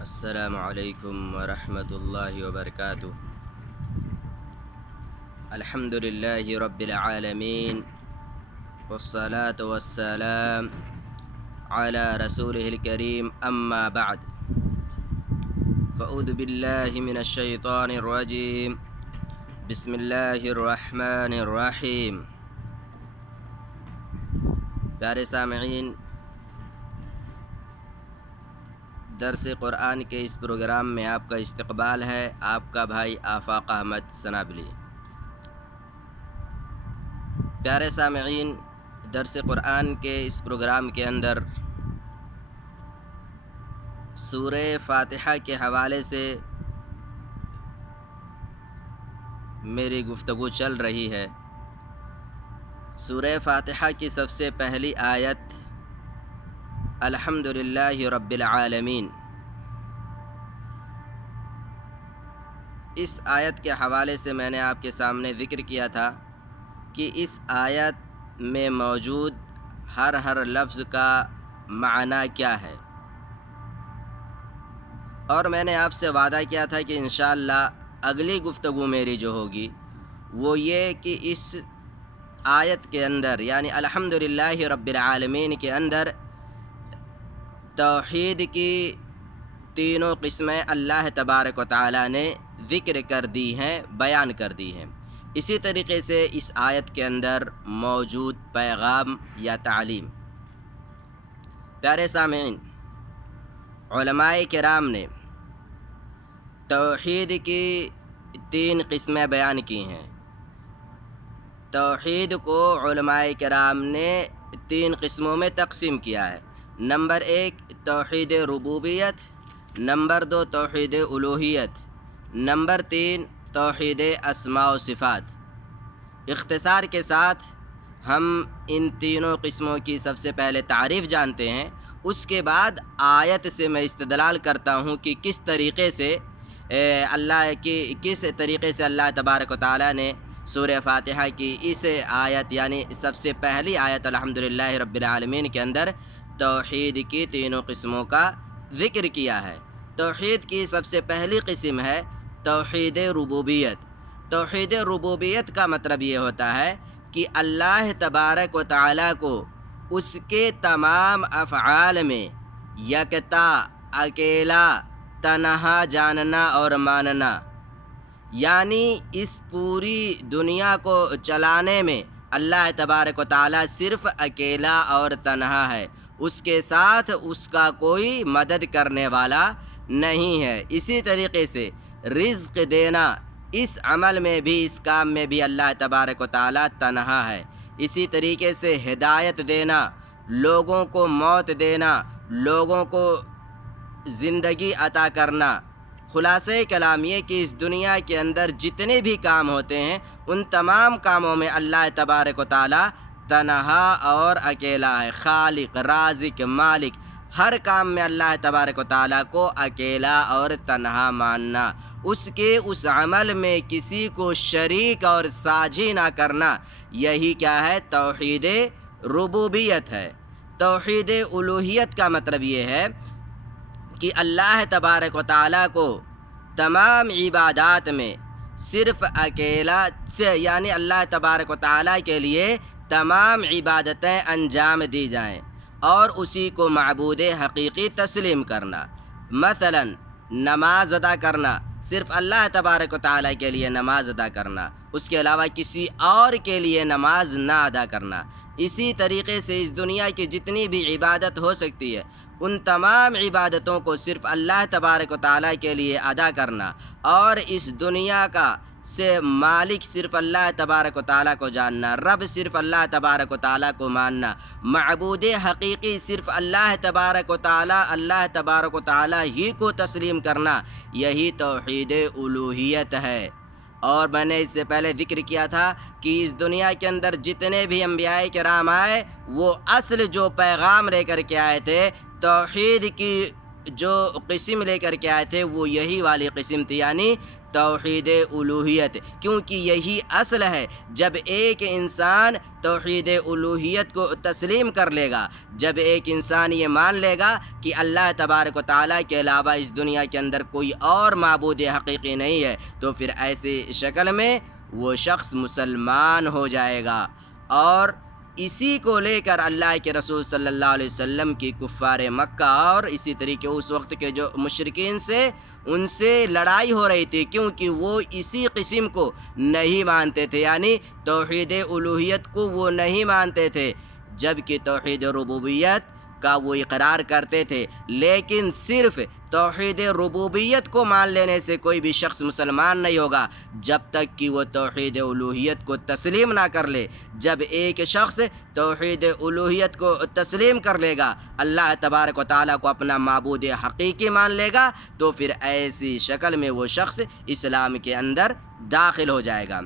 السلام علیکم ورحمۃ اللہ وبرکاتہ۔ الحمد للہ رب العالمین والصلاة والسلام علی رسولہ الکریم، اما بعد فاعوذ باللہ من الشیطان الرجیم، بسم اللہ الرحمن الرحیم۔ پیارے سامعین، درس قرآن کے اس پروگرام میں آپ کا استقبال ہے۔ آپ کا بھائی آفاق احمد سنابلی۔ پیارے سامعین، درس قرآن کے اس پروگرام کے اندر سورہ فاتحہ کے حوالے سے میری گفتگو چل رہی ہے۔ سورہ فاتحہ کی سب سے پہلی آیت الحمد للہ رب العالمین، اس آیت کے حوالے سے میں نے آپ کے سامنے ذکر کیا تھا کہ اس آیت میں موجود ہر لفظ کا معنی کیا ہے، اور میں نے آپ سے وعدہ کیا تھا کہ انشاءاللہ اگلی گفتگو میری جو ہوگی وہ یہ کہ اس آیت کے اندر یعنی الحمد للہ رب العالمین کے اندر توحید کی تینوں قسمیں اللہ تبارک و تعالی نے ذکر کر دی ہیں، بیان کر دی ہیں۔ اسی طریقے سے اس آیت کے اندر موجود پیغام یا تعلیم۔ پیارے سامعین، علماء کرام نے توحید کی تین قسمیں بیان کی ہیں۔ توحید کو علماء کرام نے تین قسموں میں تقسیم کیا ہے۔ نمبر 1 توحید ربوبیت، نمبر 2 توحید الوہیت، نمبر 3 توحید اسماء و صفات۔ اختصار کے ساتھ ہم ان تینوں قسموں کی سب سے پہلے تعریف جانتے ہیں، اس کے بعد آیت سے میں استدلال کرتا ہوں کہ کس طریقے سے اللہ تبارک و تعالی نے سورہ فاتحہ کی اس آیت یعنی سب سے پہلی آیت الحمدللہ رب العالمین کے اندر توحید کی تینوں قسموں کا ذکر کیا ہے۔ توحید کی سب سے پہلی قسم ہے توحید ربوبیت۔ توحید ربوبیت کا مطلب یہ ہوتا ہے کہ اللہ تبارک و تعالی کو اس کے تمام افعال میں یکتا، اکیلا، تنہا جاننا اور ماننا، یعنی اس پوری دنیا کو چلانے میں اللہ تبارک و تعالی صرف اکیلا اور تنہا ہے، اس کے ساتھ اس کا کوئی مدد کرنے والا نہیں ہے۔ اسی طریقے سے رزق دینا، اس عمل میں بھی، اس کام میں بھی اللہ تبارک و تعالی تنہا ہے۔ اسی طریقے سے ہدایت دینا، لوگوں کو موت دینا، لوگوں کو زندگی عطا کرنا۔ خلاصہ کلام یہ کہ اس دنیا کے اندر جتنے بھی کام ہوتے ہیں ان تمام کاموں میں اللہ تبارک و تعالی تنہا اور اکیلا ہے۔ خالق، رازق، مالک، ہر کام میں اللہ تبارک و تعالی کو اکیلا اور تنہا ماننا، اس عمل میں کسی کو شریک اور ساجھی نہ کرنا، یہی کیا ہے؟ توحید ربوبیت ہے۔ توحید الوہیت کا مطلب یہ ہے کہ اللہ تبارک و تعالی کو تمام عبادات میں صرف اکیلا یعنی اللہ تبارک و تعالی کے لیے تمام عبادتیں انجام دی جائیں اور اسی کو معبود حقیقی تسلیم کرنا۔ مثلا نماز ادا کرنا، صرف اللہ تبارک و تعالی کے لیے نماز ادا کرنا، اس کے علاوہ کسی اور کے لیے نماز نہ ادا کرنا۔ اسی طریقے سے اس دنیا کی جتنی بھی عبادت ہو سکتی ہے ان تمام عبادتوں کو صرف اللہ تبارک و تعالی کے لیے ادا کرنا، اور اس دنیا کا سے مالک صرف اللہ تبارک و تعالی کو جاننا، رب صرف اللہ تبارک و تعالی کو ماننا، معبود حقیقی صرف اللہ تبارک و تعالی ہی کو تسلیم کرنا، یہی توحید الوہیت ہے۔ اور میں نے اس سے پہلے ذکر کیا تھا کہ اس دنیا کے اندر جتنے بھی انبیاء کرام آئے وہ اصل جو پیغام لے کر کے آئے تھے، توحید کی جو قسم لے کر کے آئے تھے وہ یہی والی قسم تھی، یعنی توحید الوہیت، کیونکہ یہی اصل ہے۔ جب ایک انسان توحید الوہیت کو تسلیم کر لے گا، جب ایک انسان یہ مان لے گا کہ اللہ تبارک و تعالیٰ کے علاوہ اس دنیا کے اندر کوئی اور معبود حقیقی نہیں ہے، تو پھر ایسی شکل میں وہ شخص مسلمان ہو جائے گا۔ اور اسی کو لے کر اللہ کے رسول صلی اللہ علیہ وسلم کی کفار مکہ اور اسی طریقے اس وقت کے جو مشرکین سے ان سے لڑائی ہو رہی تھی، کیونکہ وہ اسی قسم کو نہیں مانتے تھے، یعنی توحید الوہیت کو وہ نہیں مانتے تھے، جبکہ توحید ربوبیت کا وہ اقرار کرتے تھے۔ لیکن صرف توحید ربوبیت کو مان لینے سے کوئی بھی شخص مسلمان نہیں ہوگا جب تک کہ وہ توحید الوہیت کو تسلیم نہ کر لے۔ جب ایک شخص توحید الوہیت کو تسلیم کر لے گا، اللہ تبارک و تعالیٰ کو اپنا معبود حقیقی مان لے گا، تو پھر ایسی شکل میں وہ شخص اسلام کے اندر داخل ہو جائے گا۔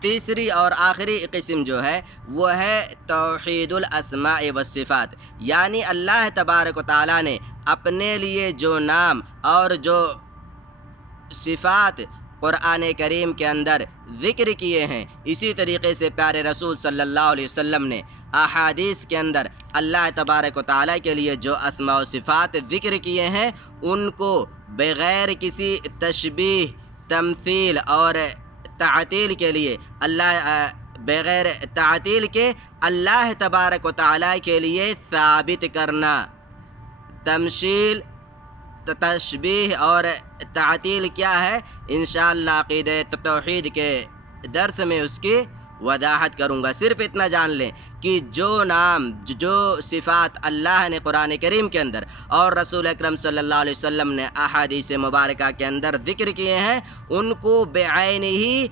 تیسری اور آخری قسم جو ہے وہ ہے توحید الاسماء والصفات، یعنی اللہ تبارک و تعالیٰ نے اپنے لیے جو نام اور جو صفات قرآن کریم کے اندر ذکر کیے ہیں، اسی طریقے سے پیارے رسول صلی اللہ علیہ وسلم نے احادیث کے اندر اللہ تبارک و تعالیٰ کے لیے جو اسماء و صفات ذکر کیے ہیں، ان کو بغیر کسی تشبیہ، تمثیل اور تعطیل کے لیے بغیر تعطیل کے اللہ تبارک و تعالیٰ کے لیے ثابت کرنا۔ تمثیل، تشبیہ اور تعطیل کیا ہے، انشاءاللہ عقیدہ توحید کے درس میں اس کی وضاحت کروں گا۔ صرف اتنا جان لیں کہ جو نام، جو صفات اللہ نے قرآن کریم کے اندر اور رسول اکرم صلی اللہ علیہ وسلم نے احادیث مبارکہ کے اندر ذکر کیے ہیں، ان کو بعین ہی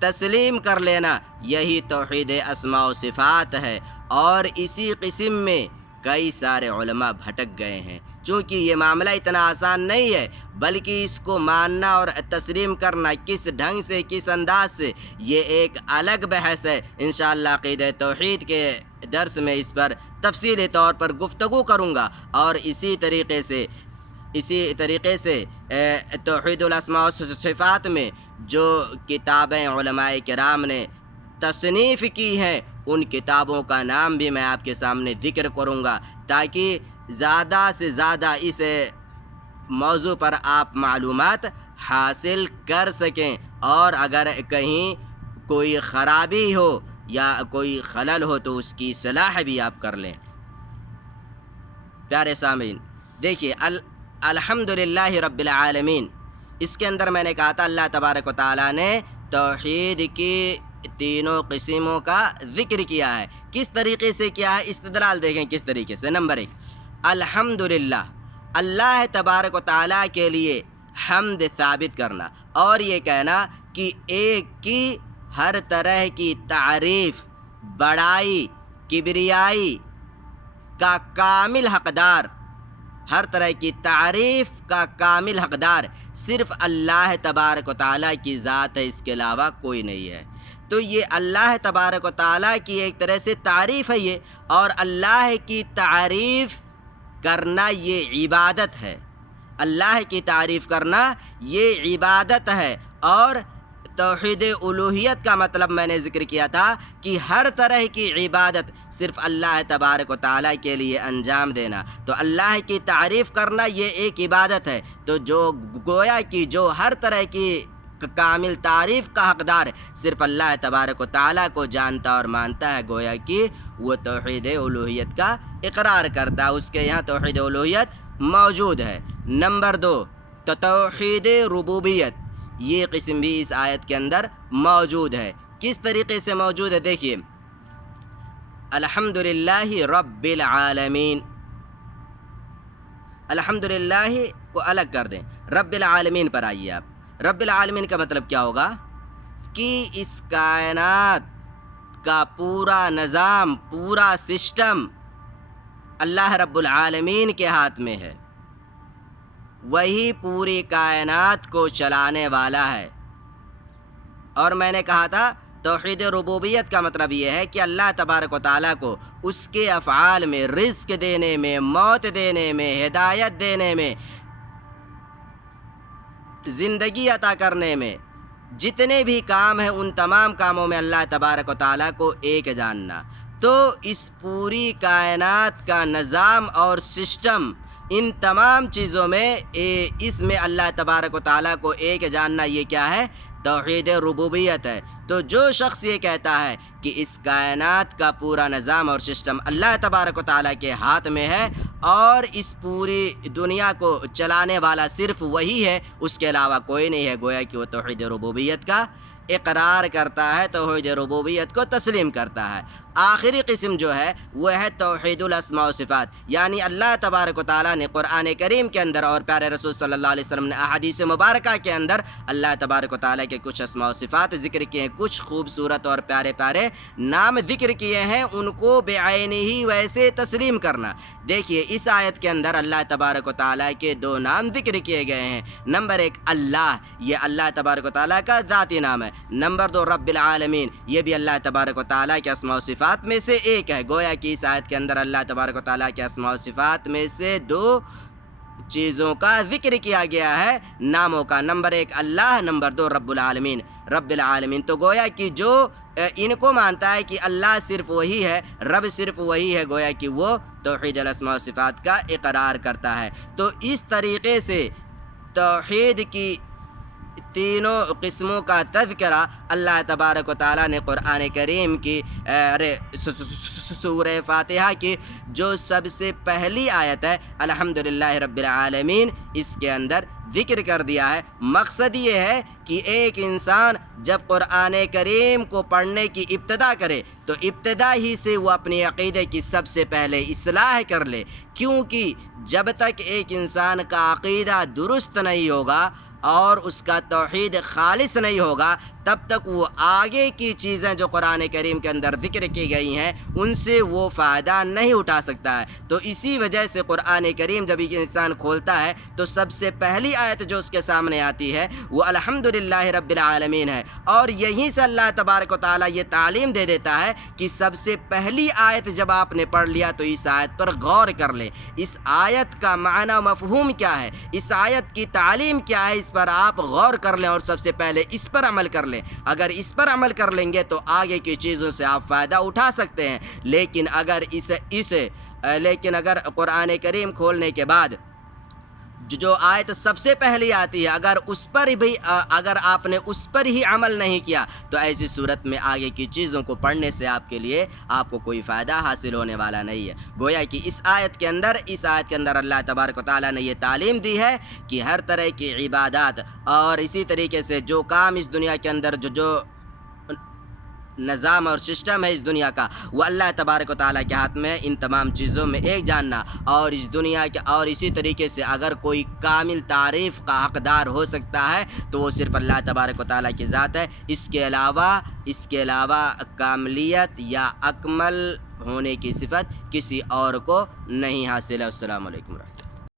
تسلیم کر لینا، یہی توحید اسماء و صفات ہے۔ اور اسی قسم میں کئی سارے علماء بھٹک گئے ہیں، چونکہ یہ معاملہ اتنا آسان نہیں ہے، بلکہ اس کو ماننا اور تسلیم کرنا کس ڈھنگ سے، کس انداز سے، یہ ایک الگ بحث ہے۔ انشاءاللہ عقیدہ توحید کے درس میں اس پر تفصیلی طور پر گفتگو کروں گا۔ اور اسی طریقے سے توحید الاسماء و صفات میں جو کتابیں علماء کرام نے تصنیف کی ہیں، ان کتابوں کا نام بھی میں آپ کے سامنے ذکر کروں گا، تاکہ زیادہ سے زیادہ اس موضوع پر آپ معلومات حاصل کر سکیں، اور اگر کہیں کوئی خرابی ہو یا کوئی خلل ہو تو اس کی اصلاح بھی آپ کر لیں۔ پیارے سامعین، دیکھیے الحمدللہ رب العالمین، اس کے اندر میں نے کہا تھا اللہ تبارک و تعالیٰ نے توحید کی تینوں قسموں کا ذکر کیا ہے۔ کس طریقے سے کیا ہے، استدلال دیکھیں کس طریقے سے۔ نمبر 1، الحمدللہ، اللہ تبارک و تعالیٰ کے لیے حمد ثابت کرنا، اور یہ کہنا کہ ایک کی ہر طرح کی تعریف، بڑائی، کبریائی کا کامل حقدار، ہر طرح کی تعریف کا کامل حقدار صرف اللہ تبارک و تعالیٰ کی ذات ہے، اس کے علاوہ کوئی نہیں ہے۔ تو یہ اللہ تبارک و تعالیٰ کی ایک طرح سے تعریف ہے یہ، اور اللہ کی تعریف کرنا یہ عبادت ہے۔ اللہ کی تعریف کرنا یہ عبادت ہے۔ اور توحید الوہیت کا مطلب میں نے ذکر کیا تھا کہ ہر طرح کی عبادت صرف اللہ تبارک و تعالیٰ کے لیے انجام دینا۔ تو اللہ کی تعریف کرنا یہ ایک عبادت ہے، تو جو گویا کہ جو ہر طرح کی کامل تعریف کا حقدار صرف اللہ تبارک و تعالیٰ کو جانتا اور مانتا ہے، گویا کہ وہ توحید الوہیت کا اقرار کرتا ہے، اس کے یہاں توحید الوہیت موجود ہے۔ نمبر 2، تو توحید ربوبیت، یہ قسم بھی اس آیت کے اندر موجود ہے۔ کس طریقے سے موجود ہے، دیکھیے، الحمدللہ رب العالمین، الحمدللہ کو الگ کر دیں، رب العالمین پر آئیے آپ۔ رب العالمین کا مطلب کیا ہوگا کہ اس کائنات کا پورا نظام، پورا سسٹم اللہ رب العالمین کے ہاتھ میں ہے، وہی پوری کائنات کو چلانے والا ہے۔ اور میں نے کہا تھا توحید ربوبیت کا مطلب یہ ہے کہ اللہ تبارک و تعالیٰ کو اس کے افعال میں، رزق دینے میں، موت دینے میں، ہدایت دینے میں، زندگی عطا کرنے میں جتنے بھی کام ہیں ان تمام کاموں میں اللہ تبارک و تعالیٰ کو ایک جاننا. تو اس پوری کائنات کا نظام اور سسٹم، ان تمام چیزوں میں اس میں اللہ تبارک و تعالیٰ کو ایک جاننا، یہ کیا ہے؟ توحید ربوبیت ہے. تو جو شخص یہ کہتا ہے کہ اس کائنات کا پورا نظام اور سسٹم اللہ تبارک و تعالیٰ کے ہاتھ میں ہے اور اس پوری دنیا کو چلانے والا صرف وہی ہے، اس کے علاوہ کوئی نہیں ہے، گویا کہ وہ توحید ربوبیت کا اقرار کرتا ہے، توحید ربوبیت کو تسلیم کرتا ہے. آخری قسم جو ہے وہ ہے توحید الاسماء و صفات، یعنی اللہ تبارک و تعالیٰ نے قرآن کریم کے اندر اور پیارے رسول صلی اللہ علیہ وسلم نے احادیث مبارکہ کے اندر اللہ تبارک و تعالیٰ کے کچھ اسماء و صفات ذکر کیے ہیں، کچھ خوبصورت اور پیارے پیارے نام ذکر کیے ہیں، ان کو بعینہ ہی ویسے تسلیم کرنا. دیکھیے اس آیت کے اندر اللہ تبارک و تعالیٰ کے 2 نام ذکر کیے گئے ہیں. نمبر 1 اللہ، یہ اللہ تبارک و تعالیٰ کا ذاتی نام ہے. نمبر 2 رب العالمین، یہ بھی اللہ تبارک و تعالیٰ کے اسماء و صفات میں سے ایک ہے. گویا کہ اس آیت کے اندر اللہ تبارک و تعالیٰ کے اسماء و صفات میں سے 2 چیزوں کا ذکر کیا گیا ہے، ناموں کا. نمبر 1 اللہ، نمبر 2 رب العالمین، رب العالمین. تو گویا کہ جو ان کو مانتا ہے کہ اللہ صرف وہی ہے، رب صرف وہی ہے، گویا کہ وہ توحید الاسماء و صفات کا اقرار کرتا ہے. تو اس طریقے سے توحید کی تینوں قسموں کا تذکرہ اللہ تبارک و تعالیٰ نے قرآن کریم کی سورہ فاتحہ کی جو سب سے پہلی آیت ہے الحمدللہ رب العالمین، اس کے اندر ذکر کر دیا ہے. مقصد یہ ہے کہ ایک انسان جب قرآن کریم کو پڑھنے کی ابتدا کرے تو ابتدا ہی سے وہ اپنے عقیدے کی سب سے پہلے اصلاح کر لے، کیونکہ جب تک ایک انسان کا عقیدہ درست نہیں ہوگا اور اس کا توحید خالص نہیں ہوگا تب تک وہ آگے کی چیزیں جو قرآن کریم کے اندر ذکر کی گئی ہیں ان سے وہ فائدہ نہیں اٹھا سکتا ہے. تو اسی وجہ سے قرآن کریم جب ایک انسان کھولتا ہے تو سب سے پہلی آیت جو اس کے سامنے آتی ہے وہ الحمدللہ رب العالمین ہے، اور یہیں سے اللہ تبارک و تعالیٰ یہ تعلیم دے دیتا ہے کہ سب سے پہلی آیت جب آپ نے پڑھ لیا تو اس آیت پر غور کر لیں، اس آیت کا معنی و مفہوم کیا ہے، اس آیت کی تعلیم کیا ہے، اس پر آپ غور کر لیں اور سب سے پہلے اس پر عمل کر لیں. اگر اس پر عمل کر لیں گے تو آگے کی چیزوں سے آپ فائدہ اٹھا سکتے ہیں. لیکن اگر قرآن کریم کھولنے کے بعد جو آیت سب سے پہلی آتی ہے اگر آپ نے اس پر ہی عمل نہیں کیا تو ایسی صورت میں آگے کی چیزوں کو پڑھنے سے آپ کو کوئی فائدہ حاصل ہونے والا نہیں ہے. گویا کہ اس آیت کے اندر اللہ تبارک و تعالیٰ نے یہ تعلیم دی ہے کہ ہر طرح کی عبادات اور اسی طریقے سے جو کام اس دنیا کے اندر جو نظام اور سسٹم ہے اس دنیا کا وہ اللہ تبارک و تعالیٰ کے ہاتھ میں. ان تمام چیزوں میں ایک جاننا اور اس دنیا کے اور اسی طریقے سے اگر کوئی کامل تعریف کا حقدار ہو سکتا ہے تو وہ صرف اللہ تبارک و تعالیٰ کی ذات ہے. اس کے علاوہ کاملیت یا اکمل ہونے کی صفت کسی اور کو نہیں حاصل ہے. السلام علیکم ورحمۃ اللہ.